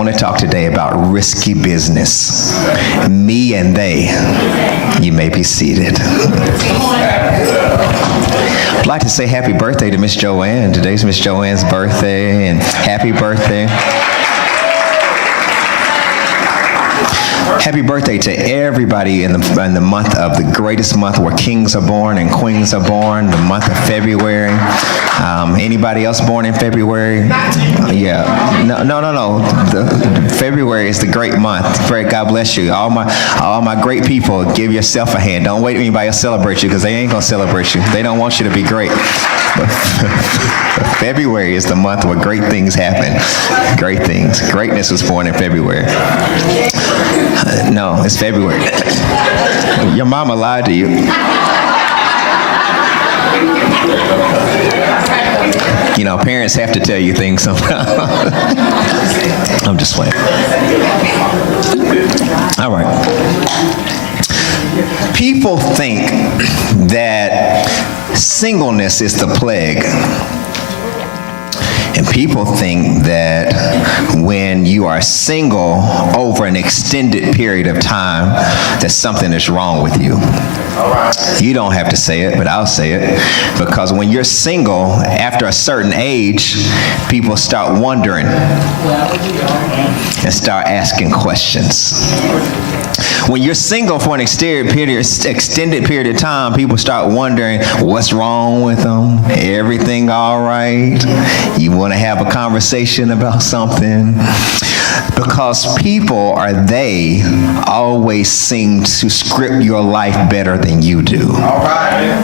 want to talk today about risky business. Me and they. You may be seated. I'd like to say happy birthday to Miss Joanne. Today's Miss Joanne's birthday, and happy birthday. Happy birthday to everybody in the month of the greatest month where kings are born and queens are born, the month of February. Anybody else born in February? Yeah. No. February is the great month. Fred, God bless you. All my great people, give yourself a hand. Don't wait for anybody to celebrate you, because they ain't going to celebrate you. They don't want you to be great. But February is the month where great things happen. Great things. Greatness was born in February. No, it's February. Your mama lied to you. You know, parents have to tell you things sometimes. I'm just playing. All right. People think that singleness is the plague. And people think that when you are single over an extended period of time, that something is wrong with you. You don't have to say it, but I'll say it. Because when you're single, after a certain age, people start wondering and start asking questions. When you're single for an extended period of time, people start wondering what's wrong with them. Everything all right? You want to have a conversation about something? Because people, they always seem to script your life better than you do. All right.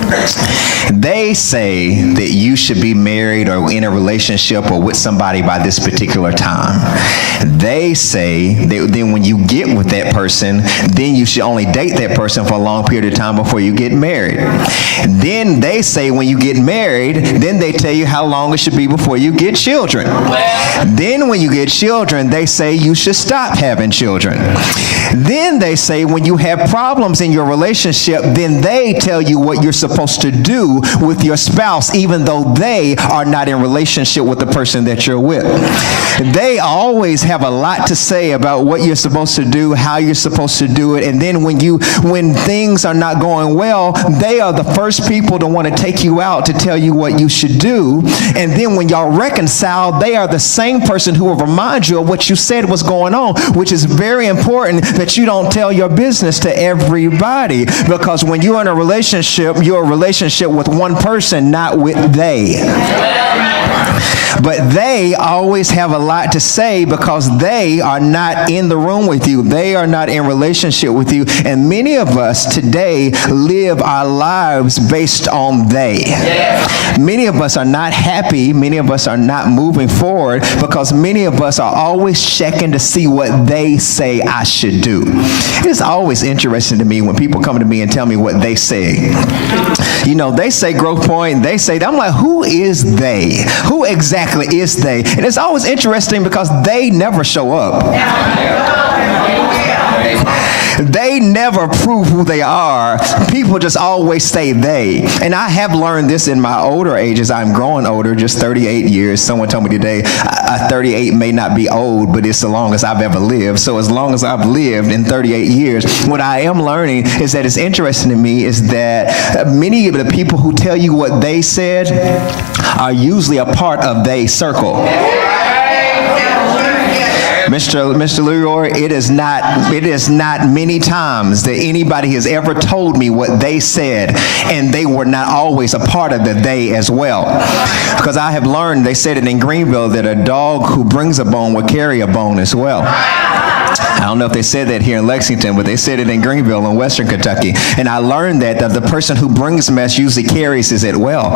They say that you should be married or in a relationship or with somebody by this particular time. They say that then when you get with that person, then you should only date that person for a long period of time before you get married. Then they say when you get married, then they tell you how long it should be before you get children. Then when you get children, they say you should stop having children. Then they say when you have problems in your relationship, then they tell you what you're supposed to do with your spouse, even though they are not in relationship with the person that you're with. They always have a lot to say about what you're supposed to do, how you're supposed to do it, and then when things are not going well, they are the first people to want to take you out to tell you what you should do. And then when y'all reconcile, they are the same person who will remind you of what you said was going on, which is very important that you don't tell your business to everybody, because when you're in a relationship, you're a relationship with one person, not with they. But they always have a lot to say because they are not in the room with you. They are not in relationship with you. And many of us today live our lives based on they. Many of us are not happy. Many of us are not moving forward because many of us are always checking to see what they say I should do. It's always interesting to me when people come to me and tell me what they say. You know, they say Growth Point, they say that. I'm like, who is they? Who exactly is they? And it's always interesting because they never show up. They never prove who they are. People just always say they. And I have learned this in my older ages. I'm growing older, just 38 years. Someone told me today, 38 may not be old, but it's the longest I've ever lived. So as long as I've lived in 38 years, what I am learning is that it's interesting to me is that many of the people who tell you what they said are usually a part of they circle. Mr. Leroy, it is not many times that anybody has ever told me what they said, and they were not always a part of the they as well. Because I have learned, they said it in Greenville, that a dog who brings a bone will carry a bone as well. I don't know if they said that here in Lexington, but they said it in Greenville in Western Kentucky. And I learned that the person who brings mess usually carries it well.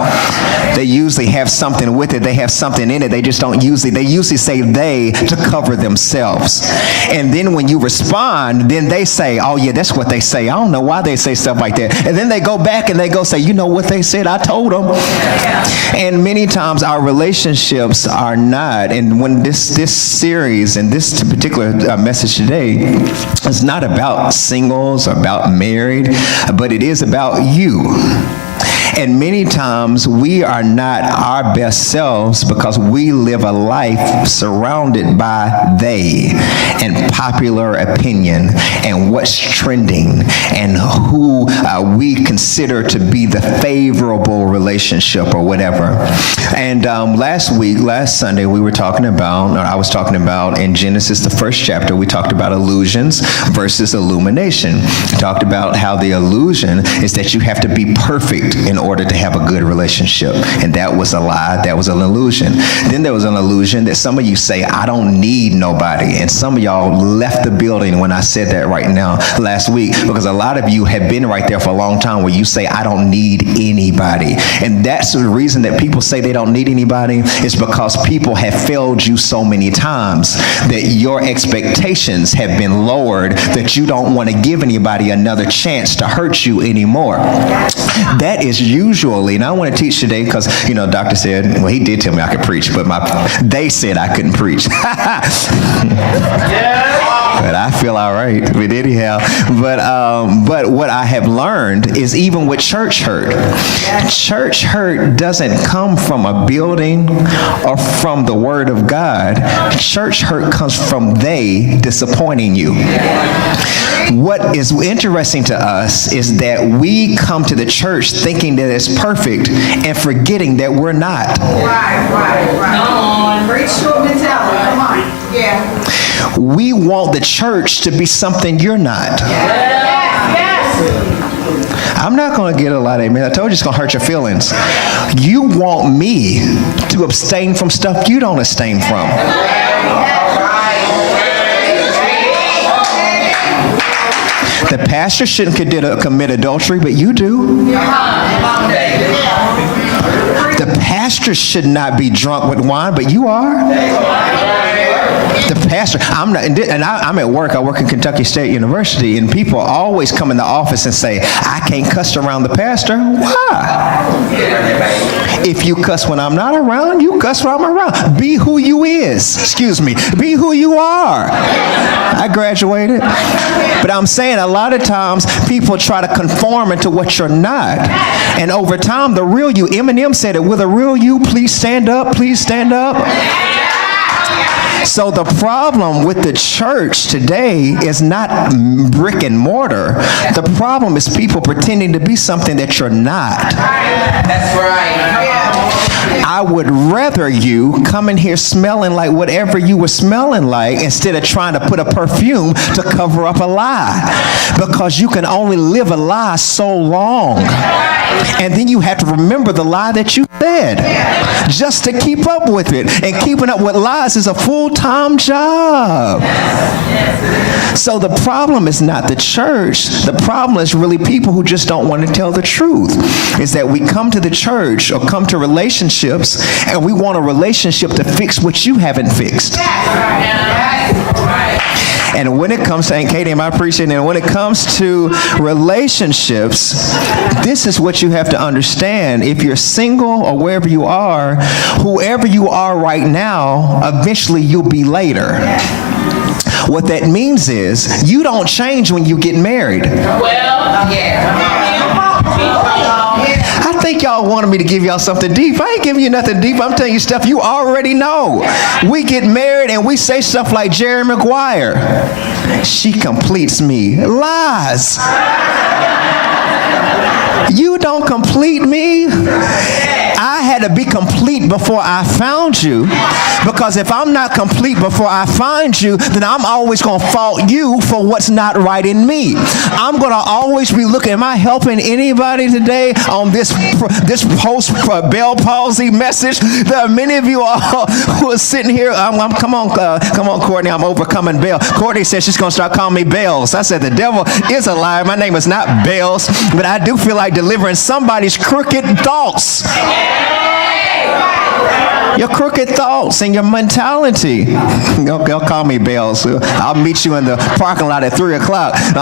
They usually have something with it. They have something in it. They just don't usually, they usually say they to cover themselves. And then when you respond, then they say, oh yeah, that's what they say. I don't know why they say stuff like that. And then they go back and they go say, you know what they said? I told them. And many times our relationships are not, and when this series and this particular message today is not about singles or about married, but it is about you. And many times we are not our best selves because we live a life surrounded by they and popular opinion and what's trending and who we consider to be the favorable relationship or whatever. And last Sunday, I was talking about in Genesis, the first chapter, we talked about illusions versus illumination. We talked about how the illusion is that you have to be perfect in order to have a good relationship. And that was a lie. That was an illusion. Then there was an illusion that some of you say, I don't need nobody. And some of y'all left the building when I said that right now last week, because a lot of you have been right there for a long time where you say, I don't need anybody. And that's the reason that people say they don't need anybody, is because people have failed you so many times that your expectations have been lowered that you don't want to give anybody another chance to hurt you anymore. That is usually, and I want to teach today because, doctor said, well, he did tell me I could preach, but they said I couldn't preach. But I feel all right. But anyhow, but what I have learned is even with church hurt doesn't come from a building or from the Word of God. Church hurt comes from they disappointing you. What is interesting to us is that we come to the church thinking that it's perfect and forgetting that we're not. Right. Come on. Preach to mentality. Come on. Yeah. We want the church to be something you're not. Yes. I'm not going to get a lot of amen. I told you it's going to hurt your feelings. You want me to abstain from stuff you don't abstain from. The pastor shouldn't commit adultery, but you do. The pastor should not be drunk with wine, but you are. The pastor, I'm not, and I'm at work. I work at Kentucky State University, and people always come in the office and say, I can't cuss around the pastor. Why? If you cuss when I'm not around, you cuss when I'm around. Be who you is. Excuse me. Be who you are. I graduated. But I'm saying a lot of times people try to conform into what you're not. And over time, the real you, Eminem said it, with a real you, please stand up, please stand up. So the problem with the church today is not brick and mortar. The problem is people pretending to be something that you're not. That's right. I would rather you come in here smelling like whatever you were smelling like instead of trying to put a perfume to cover up a lie. Because you can only live a lie so long. And then you have to remember the lie that you said just to keep up with it. And keeping up with lies is a full-time job. So the problem is not the church. The problem is really people who just don't want to tell the truth. Is that we come to the church or come to relationships and we want a relationship to fix what you haven't fixed. And when it comes to, Aunt Katie, am I preaching? And when it comes to relationships, this is what you have to understand. If you're single or wherever you are, whoever you are right now, eventually you'll be later. What that means is you don't change when you get married. Well, yeah. I think y'all wanted me to give y'all something deep. I ain't giving you nothing deep. I'm telling you stuff you already know. We get married and we say stuff like Jerry Maguire. She completes me. Lies. You don't complete me. I had to be complete before I found you, because if I'm not complete before I find you, then I'm always going to fault you for what's not right in me. I'm going to always be looking, am I helping anybody today on this post Bell palsy message? There are many of you all who are sitting here. Come on, Courtney, I'm overcoming Bell. Courtney said she's going to start calling me Bells. I said the devil is a liar. My name is not Bells, but I do feel like delivering somebody's crooked thoughts. Your crooked thoughts and your mentality. They'll call me Bells. I'll meet you in the parking lot at 3 o'clock. But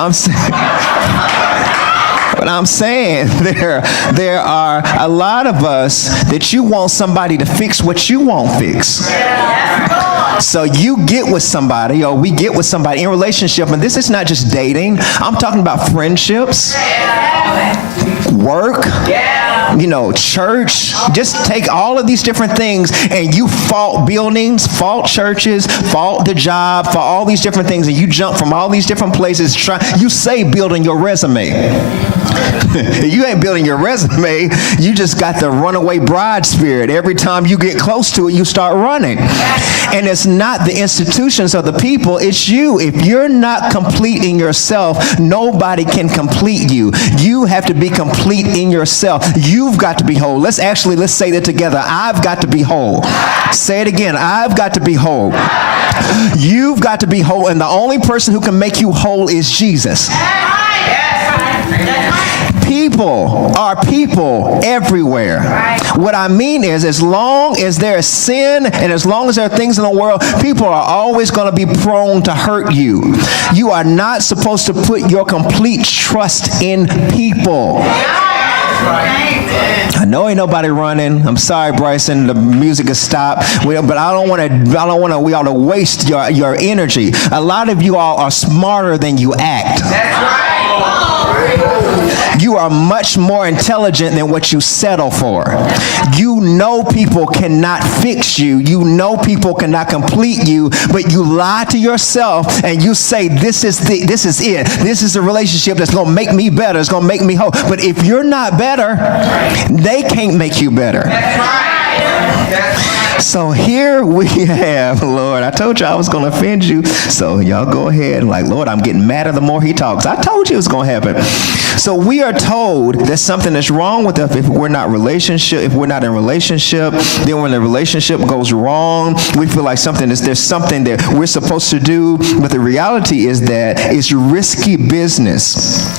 I'm saying there are a lot of us that you want somebody to fix what you won't fix. So you get with somebody, or we get with somebody in relationship, and this is not just dating. I'm talking about friendships, work, church. Just take all of these different things and you fault buildings, fault churches, fault the job, for all these different things, and you jump from all these different places. You say building your resume. You ain't building your resume. You just got the runaway bride spirit. Every time you get close to it, you start running. And it's not the institutions or the people, it's you. If you're not complete in yourself, nobody can complete you. You have to be complete in yourself. You've got to be whole. Let's say that together. I've got to be whole. Say it again. I've got to be whole. You've got to be whole. And the only person who can make you whole is Jesus. People are people everywhere. What I mean is, as long as there is sin and as long as there are things in the world, people are always going to be prone to hurt you. You are not supposed to put your complete trust in people. I know ain't nobody running. I'm sorry, Bryson. The music has stopped. But I don't want to. We ought to waste your energy. A lot of you all are smarter than you act. That's right. You are much more intelligent than what you settle for. You know people cannot fix you. You know people cannot complete you, but you lie to yourself and you say, this is it. This is a relationship that's going to make me better. It's going to make me whole. But if you're not better, they can't make you better. That's right. So here we have, Lord, I told you I was going to offend you. So y'all go ahead. Like, Lord, I'm getting madder the more he talks. I told you it was going to happen. So we are told that something is wrong with us if we're not in relationship, then when the relationship goes wrong, we feel like there's something that we're supposed to do. But the reality is that it's risky business.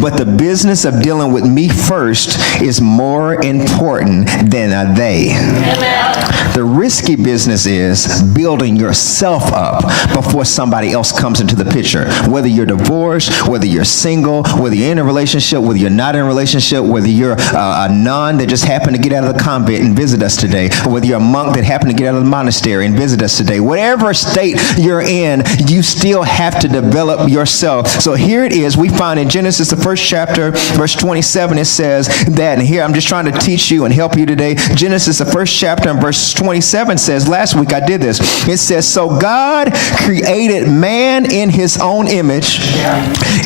But the business of dealing with me first is more important than a they. Amen. The risky business is building yourself up before somebody else comes into the picture. Whether you're divorced, whether you're single, whether you're in a relationship, whether you're not in a relationship, whether you're a nun that just happened to get out of the convent and visit us today, or whether you're a monk that happened to get out of the monastery and visit us today, whatever state you're in, you still have to develop yourself. So here it is. We find in Genesis, the first chapter, verse 27, it says that, and here I'm just trying to teach you and help you today. Genesis, the first chapter, and verse 27 says, last week I did this. It says, so God created man in his own image.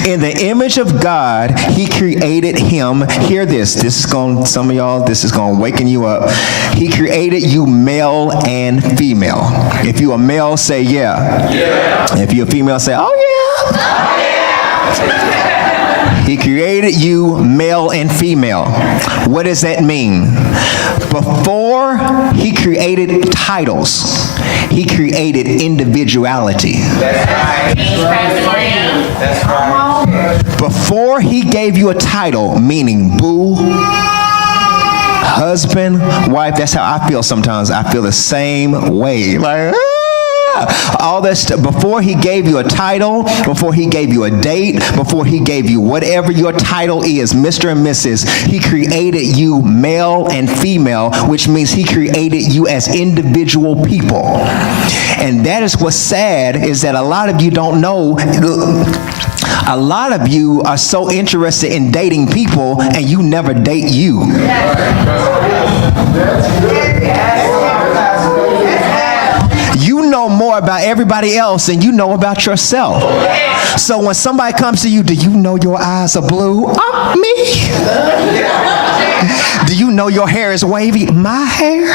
In the image of God, he created him. Hear this. Some of y'all, this is going to waken you up. He created you male and female. If you a male, say yeah. If you're a female, say, oh yeah. Oh, yeah. He created you male and female. What does that mean? Before he created titles, he created individuality. That's right. That's right. Before he gave you a title, meaning boo, husband, wife, that's how I feel sometimes. I feel the same way. Like, all that stuff. Before he gave you a title, before he gave you a date, before he gave you whatever your title is, Mr. and Mrs., he created you male and female, which means he created you as individual people. And that is what's sad, is that a lot of you don't know. A lot of you are so interested in dating people and you never date you. You know more about everybody else than you know about yourself. So when somebody comes to you, do you know your eyes are blue? Me. Do you know your hair is wavy? My hair.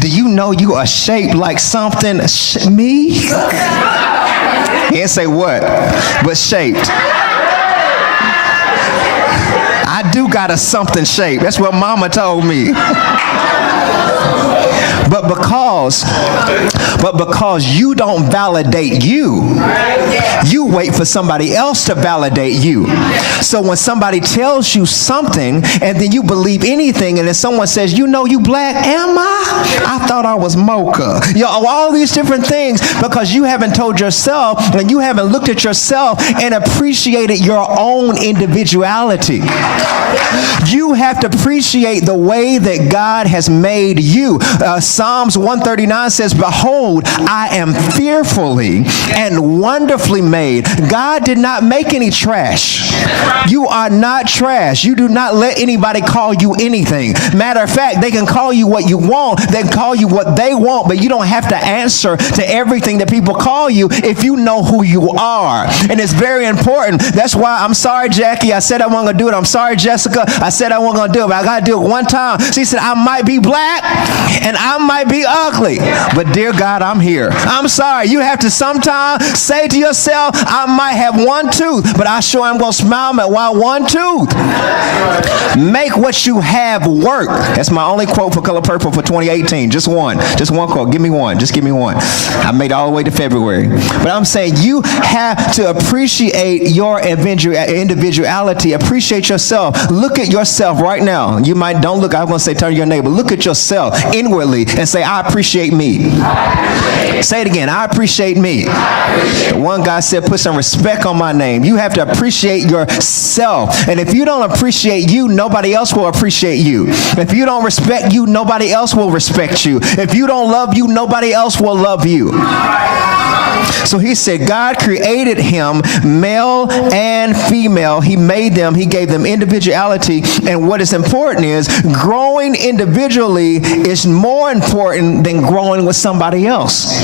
Do you know you are shaped like something? Me. He didn't say what, but shaped. I do got a something shape. That's what Mama told me. But because you don't validate you wait for somebody else to validate you. So when somebody tells you something and then you believe anything, and then someone says, you know you black, am I? I thought I was mocha. All these different things, because you haven't told yourself and you haven't looked at yourself and appreciated your own individuality. You have to appreciate the way that God has made you. Psalms 139 says, behold, I am fearfully and wonderfully made. God did not make any trash. You are not trash. You do not let anybody call you anything. Matter of fact, they can call you what you want. They can call you what they want, but you don't have to answer to everything that people call you if you know who you are. And it's very important. That's why I'm sorry, Jackie. I said I wasn't going to do it. I'm sorry, Jessica. I said I wasn't going to do it, but I got to do it one time. She said, I might be black and I might be ugly, but dear God, I'm here. I'm sorry. You have to sometimes say to yourself, I might have one tooth, but I sure am going to smile at my one tooth. Make what you have work. That's my only quote for Color Purple for 2018. Just one quote. Give me one. Just give me one. I made it all the way to February. But I'm saying you have to appreciate your individuality. Appreciate yourself. Look at yourself right now. You might don't look. I'm going to say turn to your neighbor. Look at yourself inwardly and say, I appreciate me. Say it again. I appreciate me. The one guy said, put some respect on my name. You have to appreciate yourself. And if you don't appreciate you, nobody else will appreciate you. If you don't respect you, nobody else will respect you. If you don't love you, nobody else will love you. So he said, God created him male and female. He made them. He gave them individuality. And what is important is growing individually is more important than growing with somebody else.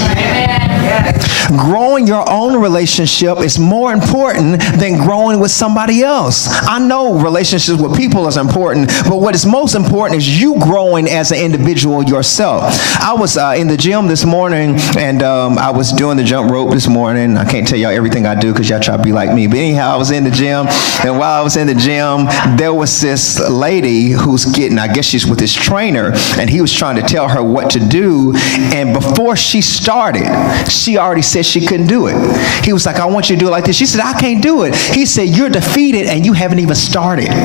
Growing your own relationship is more important than growing with somebody else. I know relationships with people is important, but what is most important is you growing as an individual yourself. I was in the gym this morning, and I was doing the jump rope this morning. I can't tell y'all everything I do because y'all try to be like me. But anyhow, I was in the gym, and while I was in the gym, there was this lady who's I guess she's with this trainer, and he was trying to tell her what to do, and before she started, she already said she couldn't do it. He was like, I want you to do it like this. She said, I can't do it. He said, you're defeated and you haven't even started. Come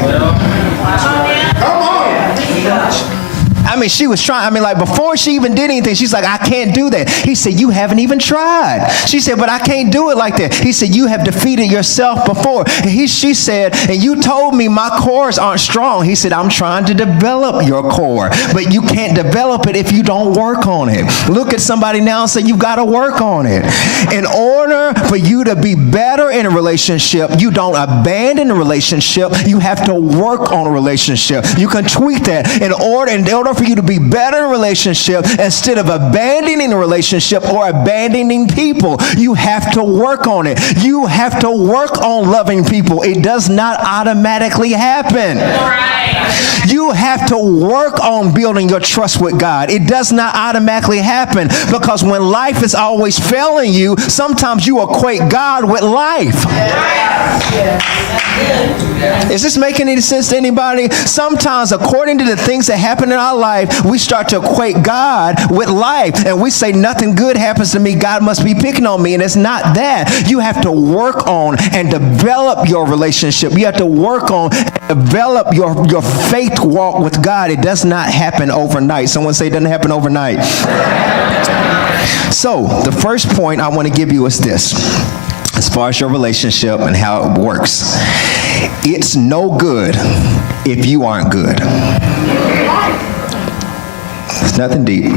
on. I mean, she was trying. I mean, like before she even did anything, she's like, I can't do that. He said, you haven't even tried. She said, but I can't do it like that. He said, you have defeated yourself before. And she said, and you told me my cores aren't strong. He said, I'm trying to develop your core, but you can't develop it if you don't work on it. Look at somebody now and say, you've got to work on it. In order for you to be better in a relationship, you don't abandon a relationship. You have to work on a relationship. You can tweak that. In order for you to be better in a relationship, instead of abandoning a relationship or abandoning people, you have to work on it. You have to work on loving people. It does not automatically happen. Right. You have to work on building your trust with God. It does not automatically happen, because when life is always failing you, sometimes you equate God with life. Is this making any sense to anybody? Sometimes, according to the things that happen in our life, we start to equate God with life, and we say nothing good happens to me, God must be picking on me, and it's not that. You have to work on and develop your relationship. You have to work on and develop your faith walk with God. It does not happen overnight. Someone say it doesn't happen overnight. So the first point I want to give you is this. As far as your relationship and how it works, it's no good if you aren't good. It's nothing deep.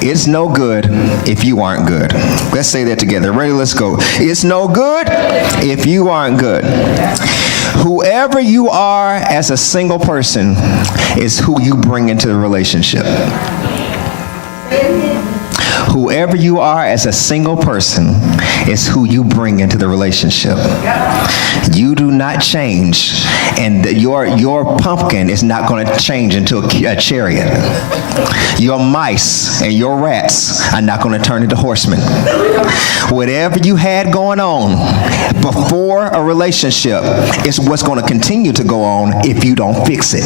It's no good if you aren't good. Let's say that together. Ready? Let's go. It's no good if you aren't good. Whoever you are as a single person is who you bring into the relationship. Whoever you are as a single person is who you bring into the relationship. You do not change, and your pumpkin is not going to change into a chariot. Your mice and your rats are not going to turn into horsemen. Whatever you had going on before a relationship is what's going to continue to go on if you don't fix it.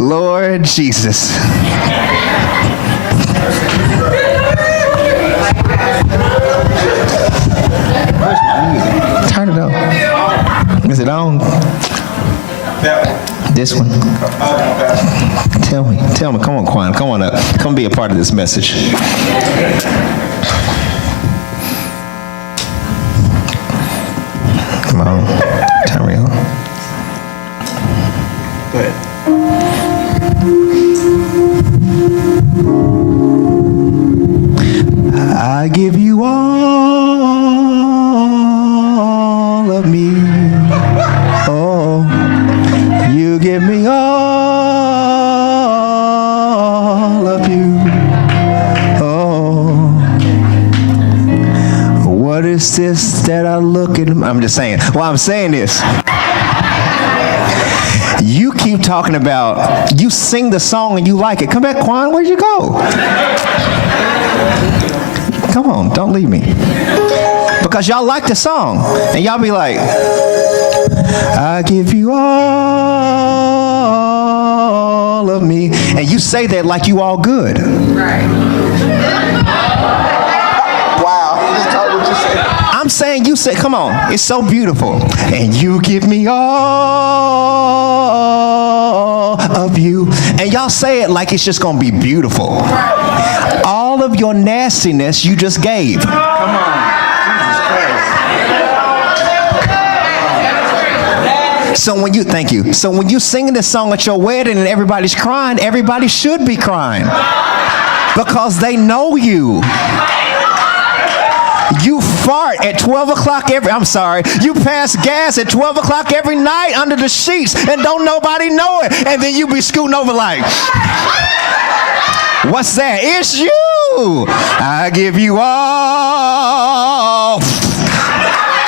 Lord Jesus. Turn it on. Is it on? This one. Tell me. Come on, Quan. Come on up. Come be a part of this message. Come on. Turn me on. Go ahead. faces that are looking. I'm just saying. Well, I'm saying this. You keep talking about, you sing the song and you like it. Come back, Quan, where'd you go? Come on, don't leave me. Because y'all like the song. And y'all be like, I give you all of me. And you say that like you all good. Right. Wow. I'm saying you say, come on, it's so beautiful. And you give me all of you. And y'all say it like it's just going to be beautiful. All of your nastiness you just gave. Come on. So when you, thank you. So when you singing this song at your wedding and everybody's crying, everybody should be crying. Because they know you. You fart at 12 o'clock you pass gas at 12 o'clock every night under the sheets and don't nobody know it. And then you be scooting over like, what's that? It's you. I give you all.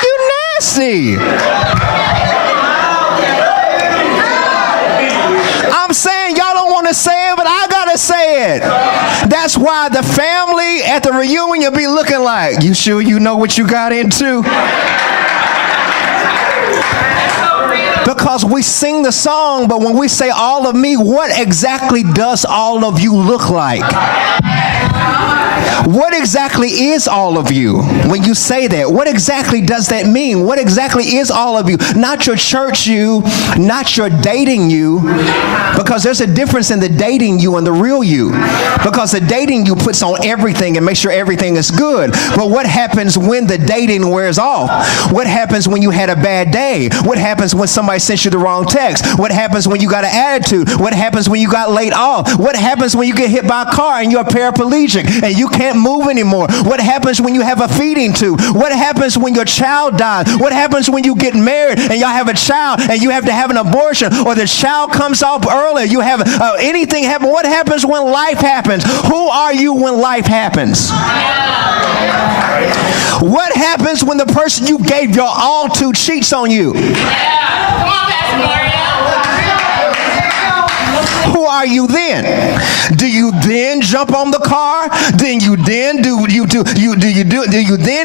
You nasty. I'm saying y'all don't want to say it, but I gotta say it. That's why the family at the reunion be looking like, you sure you know what you got into? Because we sing the song, but when we say all of me, what exactly does all of you look like? What exactly is all of you when you say that? What exactly does that mean? What exactly is all of you? Not your church you, not your dating you, because there's a difference in the dating you and the real you. Because the dating you puts on everything and makes sure everything is good. But what happens when the dating wears off? What happens when you had a bad day? What happens when somebody sent you the wrong text? What happens when you got an attitude? What happens when you got laid off? What happens when you get hit by a car and you're paraplegic and you can't move anymore? What happens when you have a feeding tube? What happens when your child dies? What happens when you get married and y'all have a child and you have to have an abortion, or the child comes off early? You have anything happen? What happens when life happens? Who are you when life happens? What happens when the person you gave your all to cheats on you? Come on, Pastor Mario. Who are you then? Do you then jump on the car? Do you then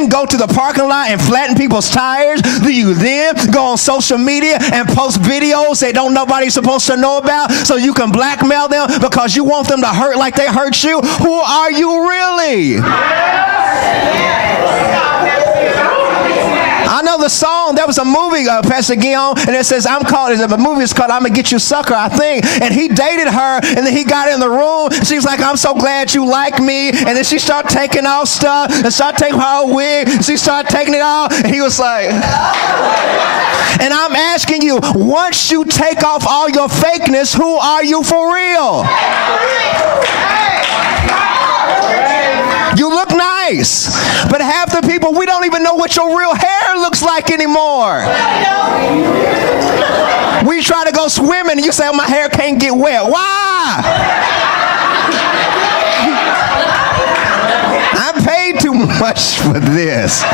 go to the parking lot and flatten people's tires? Do you then go on social media and post videos that don't nobody's supposed to know about so you can blackmail them because you want them to hurt like they hurt you? Who are you really? I know the song, there was a movie, Pastor Guillaume, and it says, the movie is called I'm Gonna Get You Sucker, I think. And he dated her, and then he got in the room. She was like, I'm so glad you like me. And then she started taking off stuff, and started taking her wig. She started taking it off, and he was like, and I'm asking you, once you take off all your fakeness, who are you for real? You look nice, but half the people, we don't even know what your real hair looks like anymore. We try to go swimming and you say, oh, my hair can't get wet. Why? I paid too much for this.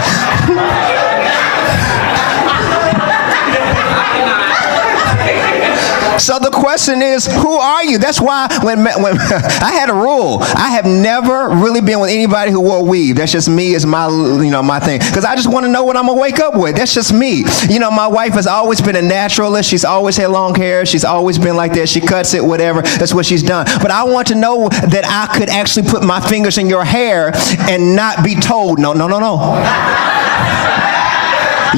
So the question is, who are you? That's why when I had a rule, I have never really been with anybody who wore weave. That's just me, is my thing. Because I just want to know what I'm going to wake up with. That's just me. My wife has always been a naturalist. She's always had long hair. She's always been like that. She cuts it, whatever. That's what she's done. But I want to know that I could actually put my fingers in your hair and not be told, no.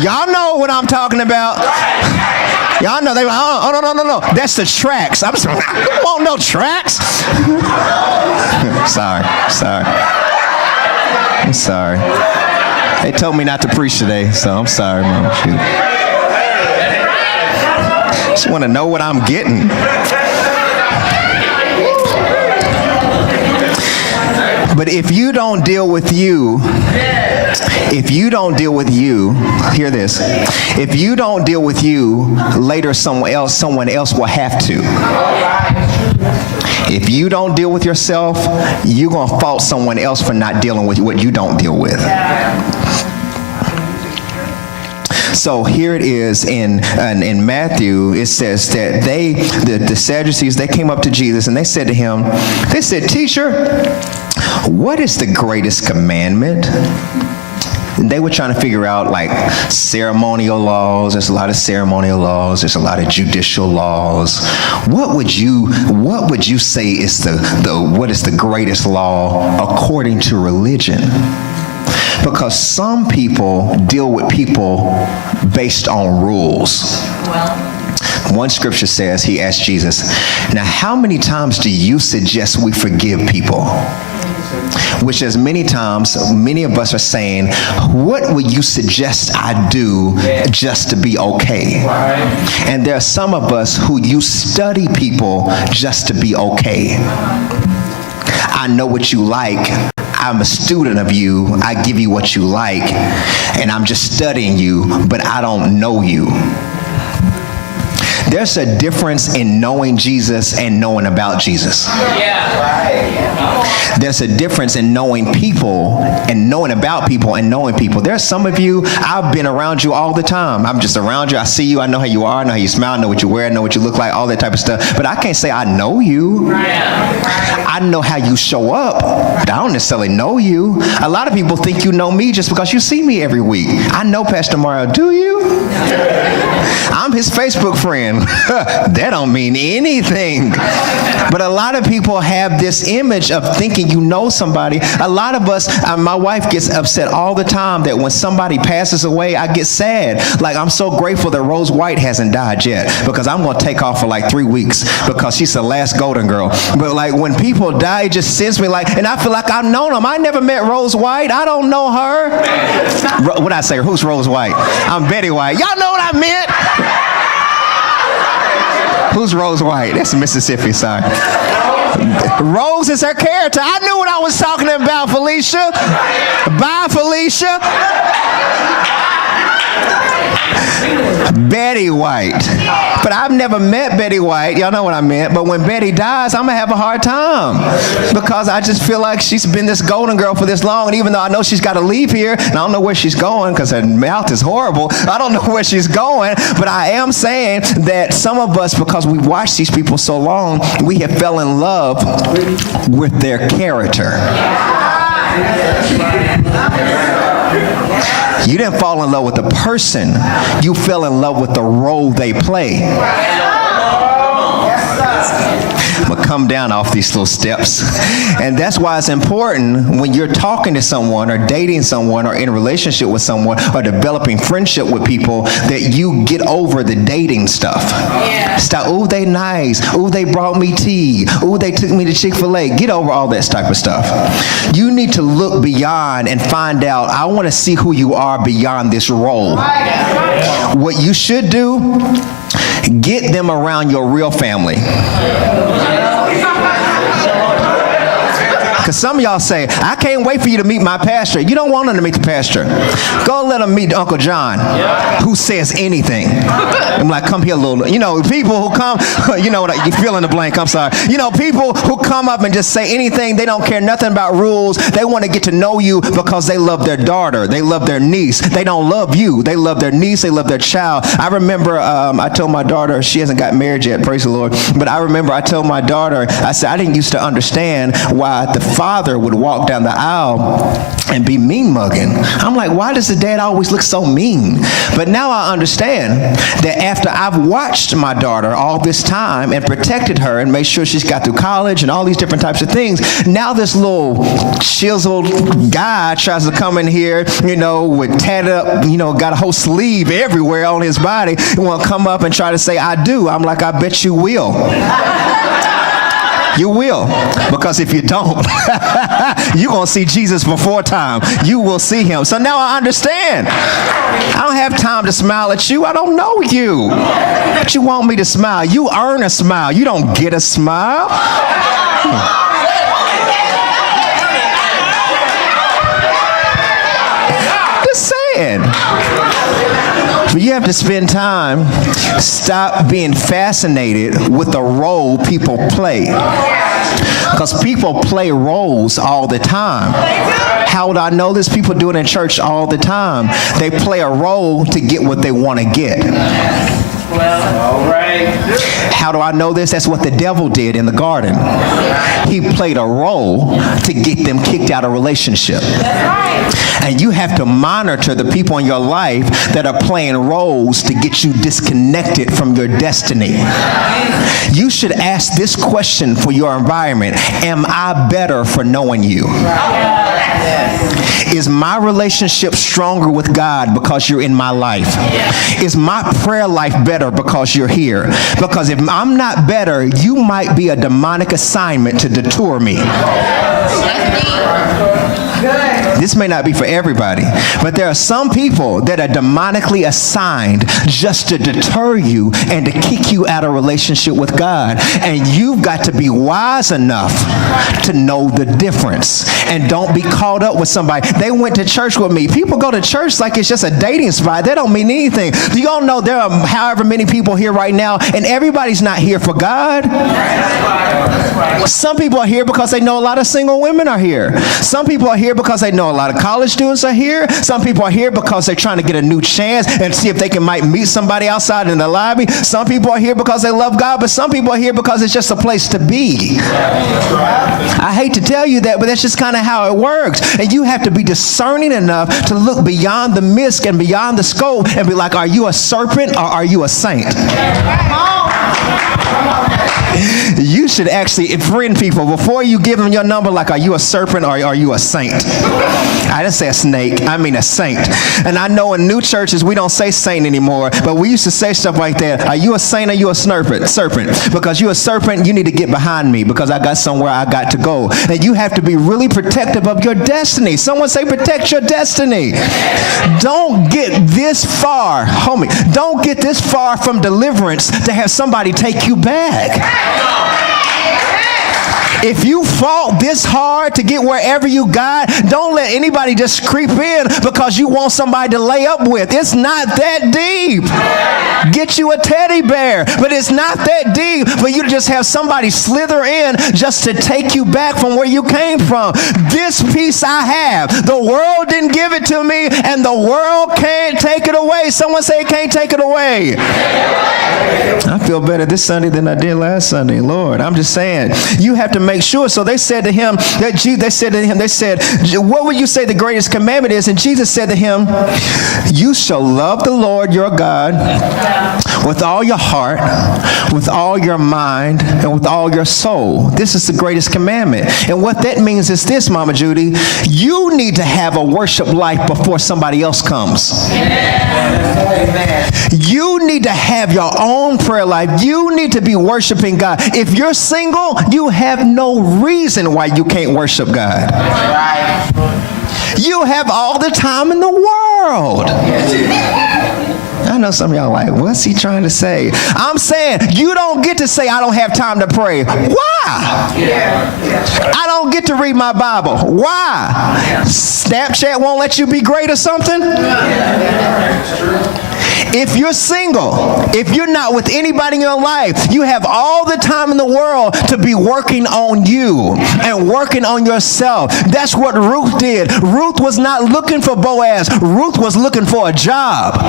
Y'all know what I'm talking about. Y'all know they were, oh, no. That's the tracks. I'm sorry. I don't want no tracks. Sorry. I'm sorry. They told me not to preach today, so I'm sorry, Mom. Shoot. Just want to know what I'm getting. But if you don't deal with you, hear this. If you don't deal with you, later someone else will have to. If you don't deal with yourself, you're going to fault someone else for not dealing with what you don't deal with. So here it is in Matthew. It says that the Sadducees, they came up to Jesus and they said to him, they said, "Teacher, what is the greatest commandment?" And they were trying to figure out like ceremonial laws. There's a lot of ceremonial laws. There's a lot of judicial laws. What would you say is what is the greatest law according to religion? Because some people deal with people based on rules. One scripture says, he asked Jesus, "Now how many times do you suggest we forgive people?" Which is many times, many of us are saying, what would you suggest I do just to be okay? And there are some of us who you study people just to be okay. I know what you like. I'm a student of you. I give you what you like. And I'm just studying you, but I don't know you. There's a difference in knowing Jesus and knowing about Jesus. There's a difference in knowing people and knowing about people and knowing people. There's some of you, I've been around you all the time. I'm just around you. I see you. I know how you are. I know how you smile. I know what you wear. I know what you look like, all that type of stuff. But I can't say I know you. I know how you show up, but I don't necessarily know you. A lot of people think you know me just because you see me every week. I know Pastor Mario. Do you? I'm his Facebook friend. That don't mean anything. But a lot of people have this image of thinking you know somebody. A lot of us, my wife gets upset all the time that when somebody passes away, I get sad. Like, I'm so grateful that Rose White hasn't died yet, because I'm going to take off for like 3 weeks because she's the last Golden Girl. But like when people die, it just sends me like, and I feel like I've known them. I never met Rose White. I don't know her. What did I say? Who's Rose White? I'm Betty White. Y'all know what I meant? Who's Rose White? That's Mississippi, sorry. Rose is her character. I knew what I was talking about, Felicia. Bye, Felicia. Betty White. But I've never met Betty White. Y'all know what I meant. But when Betty dies, I'm going to have a hard time, because I just feel like she's been this Golden Girl for this long. And even though I know she's got to leave here, and I don't know where she's going because her mouth is horrible. I don't know where she's going. But I am saying that some of us, because we watched these people so long, we have fell in love with their character. You didn't fall in love with the person. You fell in love with the role they play. I'm going to come down off these little steps. And that's why it's important when you're talking to someone or dating someone or in a relationship with someone or developing friendship with people that you get over the dating stuff. Stop, oh, they nice. Oh, they brought me tea. Oh, they took me to Chick-fil-A. Get over all that type of stuff. You need to look beyond and find out, I want to see who you are beyond this role. What you should do, get them around your real family. Because some of y'all say, I can't wait for you to meet my pastor. You don't want them to meet the pastor. Go let them meet Uncle John, who says anything. I'm like, come here, little. You know, people who come, you know, you fill in the blank, I'm sorry. You know, people who come up and just say anything, they don't care nothing about rules. They want to get to know you because they love their daughter. They love their niece. They don't love you. They love their niece. They love their child. I remember I told my daughter, she hasn't got married yet, praise the Lord. But I remember I told my daughter, I said, I didn't used to understand why the father would walk down the aisle and be mean mugging. I'm like, why does the dad always look so mean? But now I understand that after I've watched my daughter all this time and protected her and made sure she's got through college and all these different types of things, now this little chiseled guy tries to come in here, you know, with tatted up, you know, got a whole sleeve everywhere on his body, and want to come up and try to say, I do. I'm like, I bet you will. You will, because if you don't, you're going to see Jesus before time. You will see him. So now I understand. I don't have time to smile at you. I don't know you. But you want me to smile. You earn a smile. You don't get a smile. Just saying. But you have to spend time, stop being fascinated with the role people play. Because people play roles all the time. How would I know this? People do it in church all the time. They play a role to get what they want to get. Well, all right. How do I know this? That's what the devil did in the garden. He played a role to get them kicked out of relationship. And you have to monitor the people in your life that are playing roles to get you disconnected from your destiny. You should ask this question for your environment. Am I better for knowing you? Is my relationship stronger with God because you're in my life? Is my prayer life better because you're here? Because if I'm not better, you might be a demonic assignment to detour me. This may not be for everybody, but there are some people that are demonically assigned just to deter you and to kick you out of relationship with God. And you've got to be wise enough to know the difference. And don't be caught up with somebody. They went to church with me. People go to church like it's just a dating spot. That don't mean anything. Do y'all know there are however many people here right now, and everybody's not here for God? Some people are here because they know a lot of single women are here. Some people are here because they know a lot of college students are here. Some people are here because they're trying to get a new chance and see if they might meet somebody outside in the lobby. Some people are here because they love God, but some people are here because it's just a place to be. I hate to tell you that, but that's just kind of how it works. And you have to be discerning enough to look beyond the mist and beyond the scope and be like, are you a serpent or are you a saint? You should actually friend people before you give them your number, like, are you a serpent or are you a saint? I didn't say a snake, I mean a saint. And I know in new churches we don't say saint anymore, but we used to say stuff like that. Are you a saint or are you a serpent? Because you're a serpent, you need to get behind me because I got somewhere I got to go. And you have to be really protective of your destiny. Someone say protect your destiny. Don't get this far, homie, don't get this far from deliverance to have somebody take you back. If you fought this hard to get wherever you got, don't let anybody just creep in because you want somebody to lay up with. It's not that deep. Get you a teddy bear, but it's not that deep for you to just have somebody slither in just to take you back from where you came from. This peace I have, the world didn't give it to me, and the world can't take it away. Someone say it can't take it away. I feel better this Sunday than I did last Sunday. Lord, I'm just saying, you have to make sure. So they said to him, they said, what would you say the greatest commandment is? And Jesus said to him, you shall love the Lord your God with all your heart, with all your mind, and with all your soul. This is the greatest commandment. And what that means is this, Mama Judy, you need to have a worship life before somebody else comes. You need to have your own prayer life. You need to be worshiping God. If you're single, you have no reason why you can't worship God. You have all the time in the world. I know some of y'all are like, what's he trying to say? I'm saying you don't get to say I don't have time to pray. Why? I don't get to read my Bible. Why? Snapchat won't let you be great or something? If you're single, if you're not with anybody in your life, you have all the time in the world to be working on you and working on yourself. That's what Ruth did. Ruth was not looking for Boaz. Ruth was looking for a job.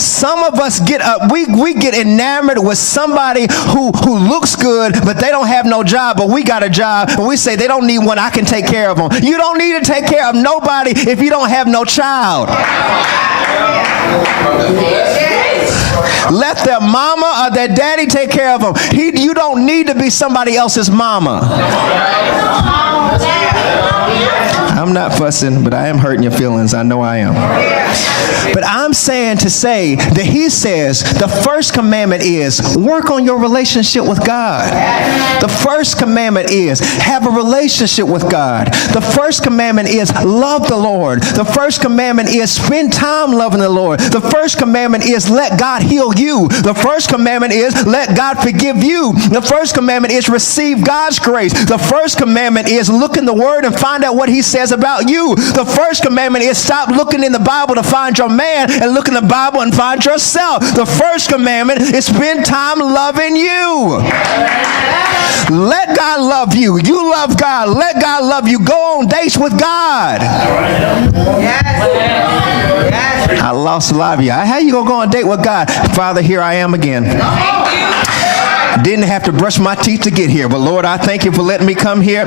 Some of us get up, we get enamored with somebody who looks good, but they don't have no job, but we got a job, and we say they don't need one, I can take care of them. You don't need to take care of nobody if you don't have no child. Let their mama or their daddy take care of them. You don't need to be somebody else's mama. I'm not fussing, but I am hurting your feelings. I know I am. But I'm saying to say that he says the first commandment is work on your relationship with God. The first commandment is have a relationship with God. The first commandment is love the Lord. The first commandment is spend time loving the Lord. The first commandment is let God heal you. The first commandment is let God forgive you. The first commandment is receive God's grace. The first commandment is look in the Word and find out what he says about you. The first commandment is stop looking in the Bible to find your man and look in the Bible and find yourself. The first commandment is spend time loving you. Let God love you. You love God. Let God love you. Go on dates with God. I lost a lot of you. How you going to go on a date with God? Father, here I am again. Didn't have to brush my teeth to get here, but Lord, I thank you for letting me come here.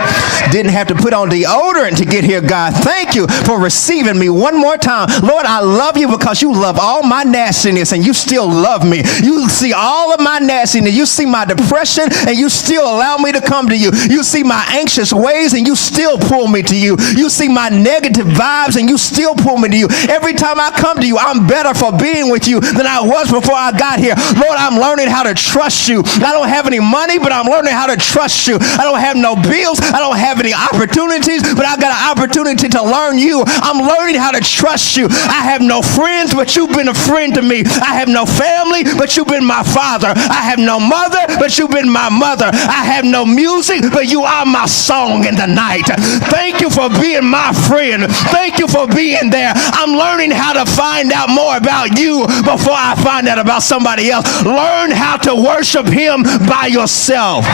Didn't have to put on deodorant to get here, God. Thank you for receiving me one more time. Lord, I love you because you love all my nastiness and you still love me. You see all of my nastiness. You see my depression and you still allow me to come to you. You see my anxious ways and you still pull me to you. You see my negative vibes and you still pull me to you. Every time I come to you, I'm better for being with you than I was before I got here. Lord, I'm learning how to trust you. I don't have any money, but I'm learning how to trust you. I don't have no bills. I don't have any opportunities, but I got an opportunity to learn you. I'm learning how to trust you. I have no friends, but you've been a friend to me. I have no family, but you've been my father. I have no mother, but you've been my mother. I have no music, but you are my song in the night. Thank you for being my friend. Thank you for being there. I'm learning how to find out more about you before I find out about somebody else. Learn how to worship him by yourself.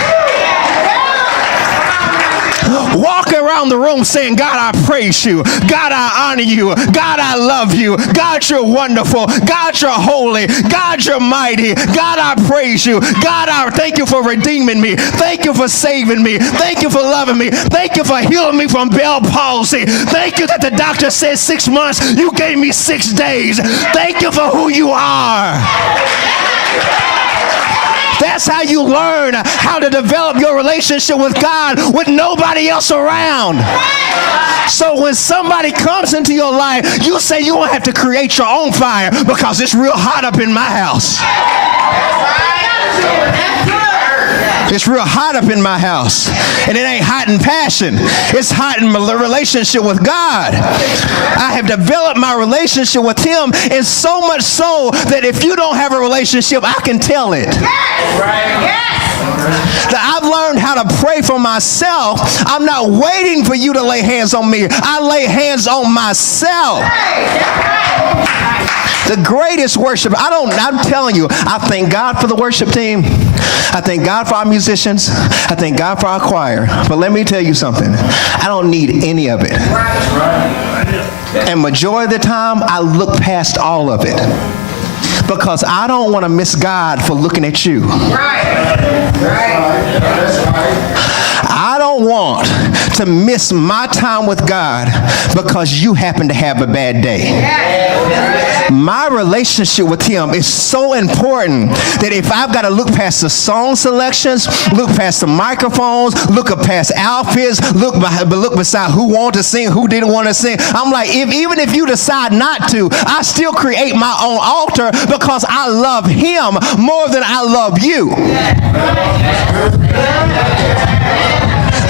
Walk around the room saying, God, I praise you. God, I honor you. God, I love you. God, you're wonderful. God, you're holy. God, you're mighty. God, I praise you. God, I thank you for redeeming me. Thank you for saving me. Thank you for loving me. Thank you for healing me from Bell palsy. Thank you that the doctor said 6 months. You gave me 6 days. Thank you for who you are. That's how you learn how to develop your relationship with God with nobody else around. So when somebody comes into your life, you say you won't have to create your own fire because it's real hot up in my house. It's real hot up in my house. And it ain't hot in passion. It's hot in my relationship with God. I have developed my relationship with him, and so much so that if you don't have a relationship, I can tell it. That I've learned how to pray for myself. I'm not waiting for you to lay hands on me. I lay hands on myself. The greatest worship. I'm telling you, I thank God for the worship team. I thank God for our musicians. I thank God for our choir. But let me tell you something. I don't need any of it. And majority of the time, I look past all of it. Because I don't want to miss God for looking at you. I don't want to miss my time with God because you happen to have a bad day. My relationship with him is so important that if I've got to look past the song selections, look past the microphones, look past outfits, look beside who wanted to sing, who didn't want to sing, I'm like, even if you decide not to, I still create my own altar because I love him more than I love you.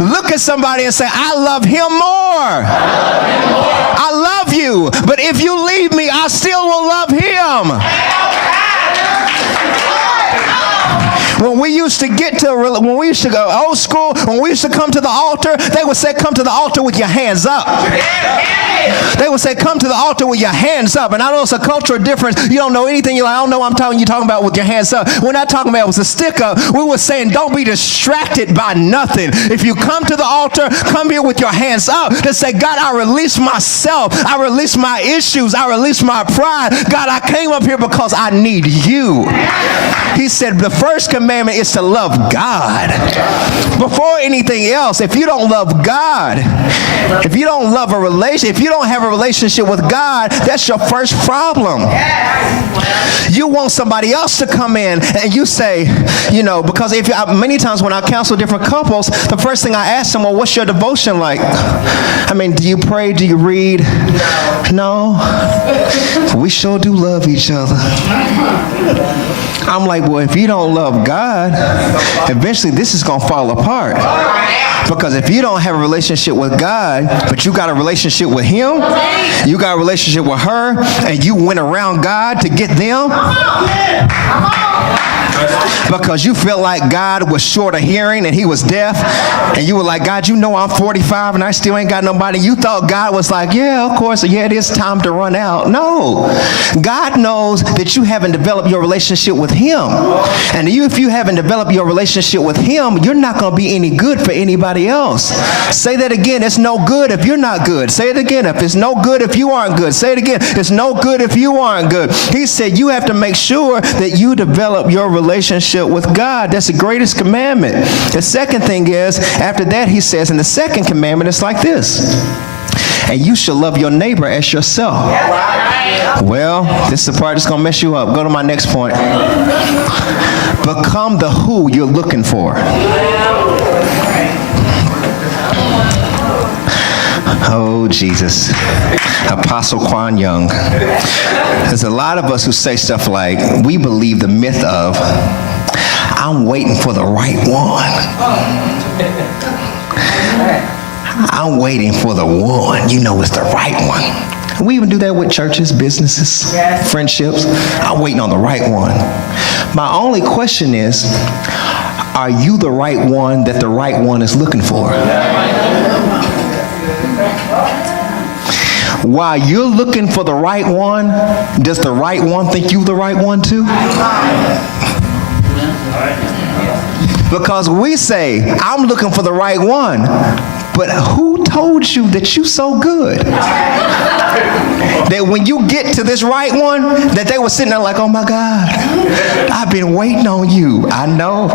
Look at somebody and say, I love him more. I love you, but if you leave me, I still will love him. When we used to go old school, when we used to come to the altar, they would say, come to the altar with your hands up. They would say, come to the altar with your hands up. And I know it's a cultural difference. You don't know anything. You're like, I don't know what you're talking about with your hands up. We're not talking about it was a stick up. We were saying, don't be distracted by nothing. If you come to the altar, come here with your hands up to say, God, I release myself. I release my issues. I release my pride. God, I came up here because I need you. He said, the first commandment is to love God. Before anything else, if you don't love God, if you don't love a relation, if you don't have a relationship with God, that's your first problem. You want somebody else to come in and you say, because many times when I counsel different couples, the first thing I ask them, well, what's your devotion like? I mean, do you pray? Do you read? No. We sure do love each other. I'm like, well, if you don't love God, eventually this is going to fall apart. Because if you don't have a relationship with God, but you got a relationship with him, you got a relationship with her, and you went around God to get them, because you felt like God was short of hearing and he was deaf, and you were like, God, I'm 45 and I still ain't got nobody. You thought God was like, yeah, of course, yeah, it is time to run out. No. God knows that you haven't developed your relationship with him. And if you haven't developed your relationship with him, you're not going to be any good for anybody else. Say that again. It's no good if you're not good. Say it again. If it's no good if you aren't good. Say it again. It's no good if you aren't good. He said you have to make sure that you develop your relationship with God. That's the greatest commandment. The second thing is, after that, he says, in the second commandment, it's like this. And you shall love your neighbor as yourself. Well, this is the part that's going to mess you up. Go to my next point. Become the who you're looking for. Oh, Jesus. Apostle Quan Young. There's a lot of us who say stuff like, we believe the myth of, I'm waiting for the right one. I'm waiting for the one. You know it's the right one. We even do that with churches, businesses, friendships. I'm waiting on the right one. My only question is, are you the right one that the right one is looking for? While you're looking for the right one, does the right one think you the right one too? Because we say, I'm looking for the right one. But who told you that you so good? That when you get to this right one, that they were sitting there like, oh my God, I've been waiting on you. I know.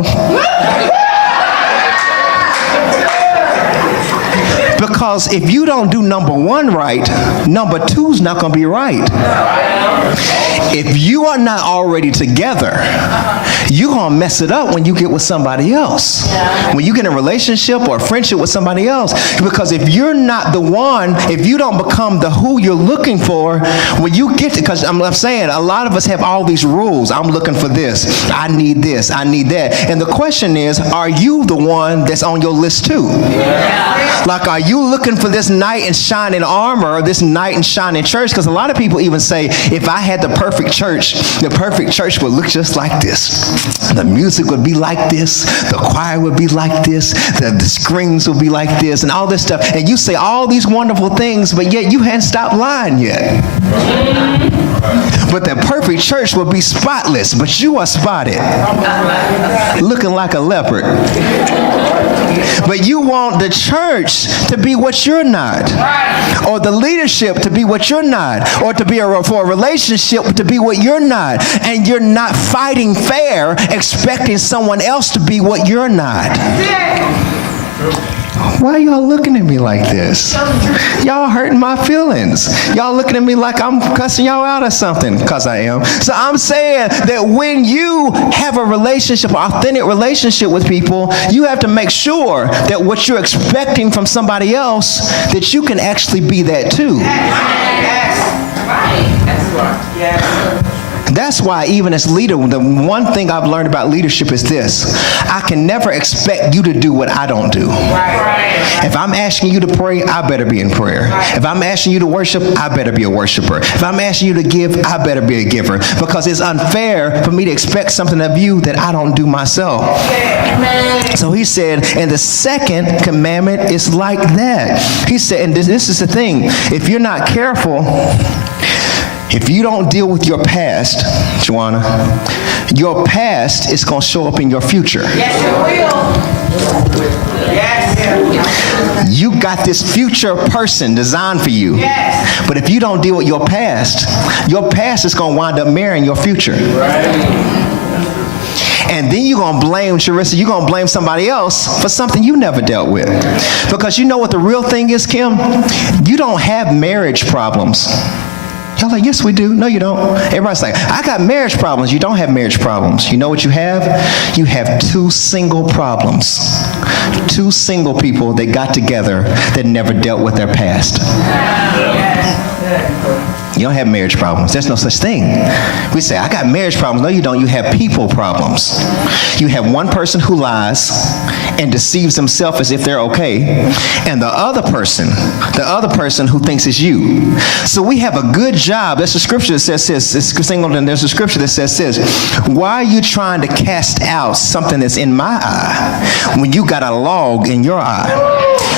Because if you don't do number one right, number two's not going to be right. If you are not already together, you're going to mess it up when you get with somebody else. When you get in a relationship or a friendship with somebody else. Because if you're not the one, if you don't become the who you're looking for, when you get to, because I'm saying a lot of us have all these rules. I'm looking for this. I need this. I need that. And the question is, are you the one that's on your list too? Like, are you looking for this knight in shining armor or this knight in shining church? Because a lot of people even say, if I had the perfect church would look just like this. The music would be like this. The choir would be like this. The screens would be like this and all this stuff. And you say all these wonderful things, but yet you hadn't stopped lying yet. But the perfect church would be spotless, but you are spotted, looking like a leopard. But you want the church to be what you're not, or the leadership to be what you're not, or to be for a relationship to be what you're not, and you're not fighting fair, expecting someone else to be what you're not. Why are y'all looking at me like this? Y'all hurting my feelings. Y'all looking at me like I'm cussing y'all out or something, because I am. So I'm saying that when you have a relationship, an authentic relationship with people, you have to make sure that what you're expecting from somebody else, that you can actually be that too. That's why even as leader, the one thing I've learned about leadership is this. I can never expect you to do what I don't do. If I'm asking you to pray, I better be in prayer. If I'm asking you to worship, I better be a worshiper. If I'm asking you to give, I better be a giver. Because it's unfair for me to expect something of you that I don't do myself. So he said, and the second commandment is like that. He said, and this is the thing, if you're not careful, if you don't deal with your past, Joanna, your past is going to show up in your future. Yes, it will. Yes. You got this future person designed for you. Yes. But if you don't deal with your past is going to wind up mirroring your future. Right. And then you're going to blame, Charissa, you're going to blame somebody else for something you never dealt with. Because you know what the real thing is, Kim? You don't have marriage problems. Y'all like, yes, we do. No, you don't. Everybody's like, I got marriage problems. You don't have marriage problems. You know what you have? You have two single problems. Two single people that got together that never dealt with their past. You don't have marriage problems. There's no such thing. We say, I got marriage problems. No, you don't. You have people problems. You have one person who lies and deceives himself as if they're okay, and the other person who thinks it's you. So we have a good job. There's a scripture that says this. There's a scripture that says this. Why are you trying to cast out something that's in my eye when you got a log in your eye?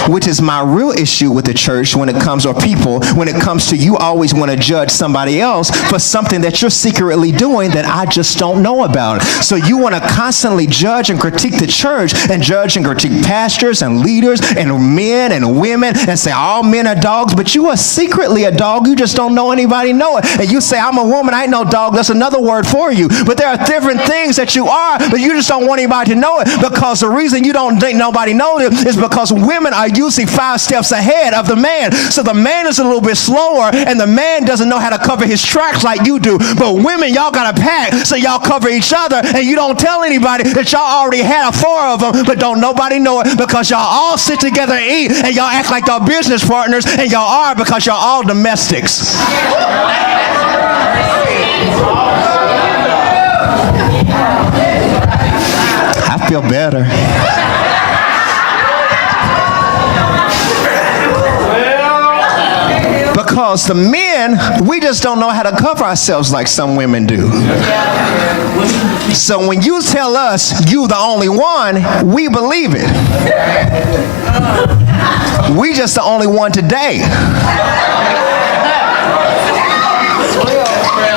which is my real issue with the church when it comes, or people, when it comes to you always want to judge somebody else for something that you're secretly doing that I just don't know about. So you want to constantly judge and critique the church and judge and critique pastors and leaders and men and women and say all men are dogs, but you are secretly a dog. You just don't know anybody know it. And you say, I'm a woman, I ain't no dog. That's another word for you. But there are different things that you are, but you just don't want anybody to know it, because the reason you don't think nobody knows it is because women are usually 5 steps ahead of the man. So the man is a little bit slower, and the man doesn't know how to cover his tracks like you do. But women, y'all got a pack, so y'all cover each other, and you don't tell anybody that y'all already had 4 of them, but don't nobody know it, because y'all all sit together and eat, and y'all act like y'all business partners, and y'all are, because y'all all domestics. I feel better. Because the men, we just don't know how to cover ourselves like some women do. So when you tell us you the only one, we believe it. We just the only one today.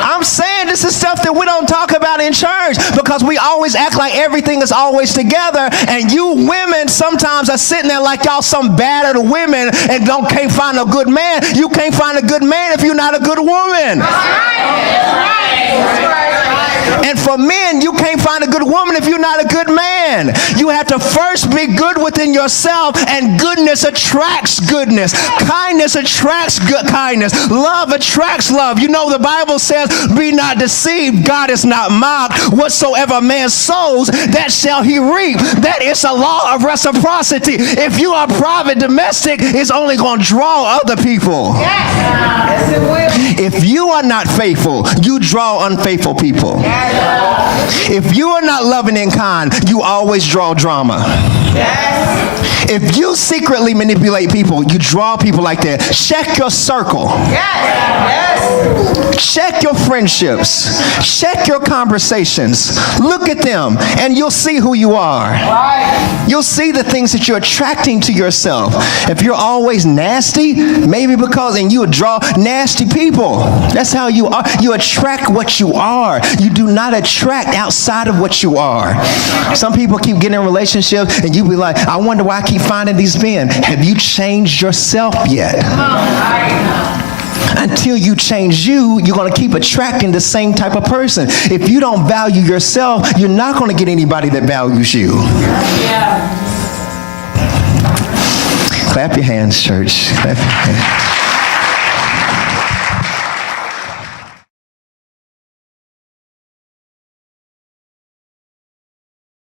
I'm saying this is stuff that we don't talk about in church, because we always act like everything is always together, and you women sometimes are sitting there like y'all some battered women and can't find a good man. You can't find a good man if you're not a good woman. And for men, you can't find a good woman if you're not a good man. You have to first be good within yourself, and goodness attracts goodness. Kindness attracts good kindness. Love attracts love. You know the Bible says, be not deceived, God is not mocked. Whatsoever a man sows, that shall he reap. That is a law of reciprocity. If you are private domestic, it's only going to draw other people. Yes, it will. If you are not faithful, you draw unfaithful people. If you are not loving and kind, you always draw drama. Yes. If you secretly manipulate people, you draw people like that. Check your circle. Yes. Check your friendships. Check your conversations. Look at them, and you'll see who you are. Right. You'll see the things that you're attracting to yourself. If you're always nasty, maybe and you draw nasty people. That's how you are. You attract what you are. You do not attract outside of what you are. Some people keep getting in relationships, and you be like, I wonder why I keep finding these men. Have you changed yourself yet? Until you change you, you're going to keep attracting the same type of person. If you don't value yourself, you're not going to get anybody that values you. Yeah. Clap your hands, church. Clap your hands.